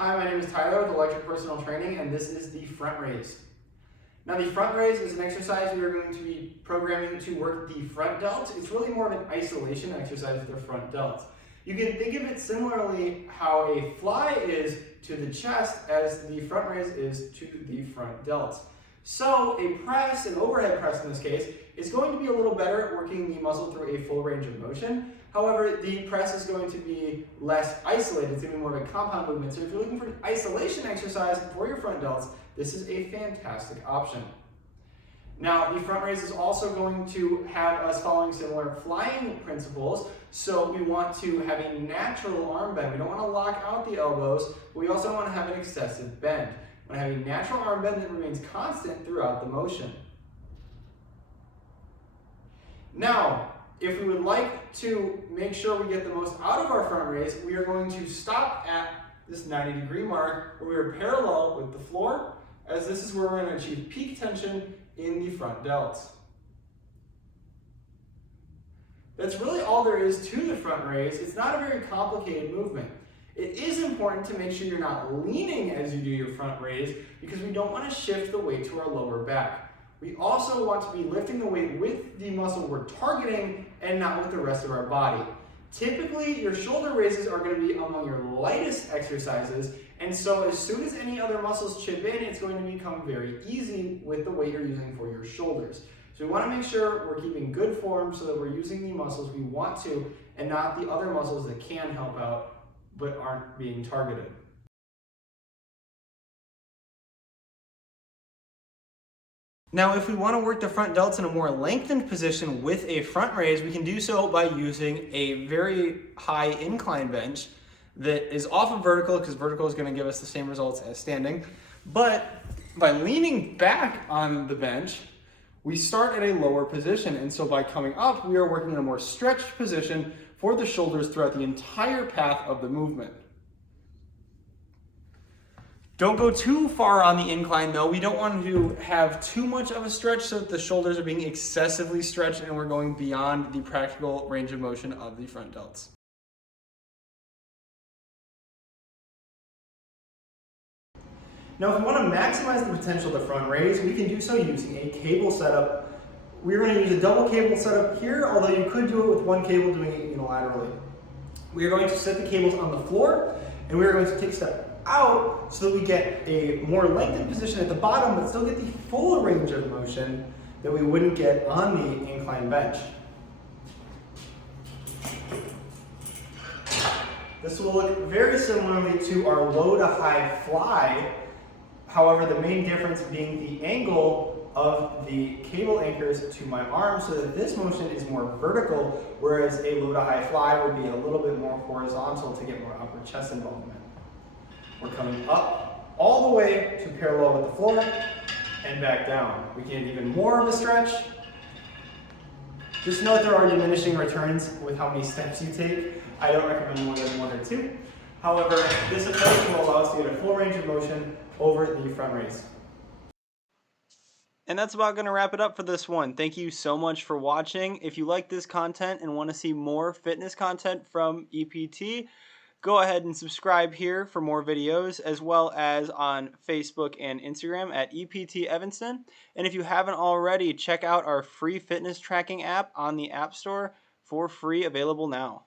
Hi, my name is Tyler with Electric Personal Training, and this is the front raise. Now, the front raise is an exercise we are going to be programming to work the front delt. It's really more of an isolation exercise of the front delt. You can think of it similarly how a fly is to the chest as the front raise is to the front delt. So a press, an overhead press in this case, is going to be a little better at working the muscle through a full range of motion. However, the press is going to be less isolated. It's going to be more of a compound movement. So if you're looking for an isolation exercise for your front delts, this is a fantastic option. Now, the front raise is also going to have us following similar flying principles. So we want to have a natural arm bend. We don't want to lock out the elbows, but we also want to have an excessive bend. We want to have a natural arm bend that remains constant throughout the motion. Now, if we would like to make sure we get the most out of our front raise, we are going to stop at this 90-degree mark where we are parallel with the floor, as this is where we're going to achieve peak tension in the front delt. That's really all there is to the front raise. It's not a very complicated movement. It is important to make sure you're not leaning as you do your front raise because we don't want to shift the weight to our lower back. We also want to be lifting the weight with the muscle we're targeting and not with the rest of our body. Typically, your shoulder raises are going to be among your lightest exercises, and so as soon as any other muscles chip in, it's going to become very easy with the weight you're using for your shoulders. So we want to make sure we're keeping good form so that we're using the muscles we want to and not the other muscles that can help out but aren't being targeted. Now, if we want to work the front delts in a more lengthened position with a front raise, we can do so by using a very high incline bench that is often vertical, because vertical is going to give us the same results as standing. But by leaning back on the bench, we start at a lower position. And so by coming up, we are working in a more stretched position for the shoulders throughout the entire path of the movement. Don't go too far on the incline though. We don't want to have too much of a stretch so that the shoulders are being excessively stretched and we're going beyond the practical range of motion of the front delts. Now, if we want to maximize the potential of the front raise, we can do so using a cable setup. We're going to use a double cable setup here, although you could do it with one cable doing it unilaterally. We are going to set the cables on the floor, and we are going to take a step out so that we get a more lengthened position at the bottom, but still get the full range of motion that we wouldn't get on the incline bench. This will look very similarly to our low to high fly. However, the main difference being the angle of the cable anchors to my arm so that this motion is more vertical, whereas a low to high fly would be a little bit more horizontal to get more upper chest involvement. We're coming up all the way to parallel with the floor and back down. We can get even more of a stretch. Just note there are diminishing returns with how many steps you take. I don't recommend more than 1 or 2. However, this approach will allow us to get a full range of motion over the front raise. And that's about going to wrap it up for this one. Thank you so much for watching. If you like this content and want to see more fitness content from EPT, go ahead and subscribe here for more videos, as well as on Facebook and Instagram at EPT Evanston. And if you haven't already, check out our free fitness tracking app on the App Store for free, available now.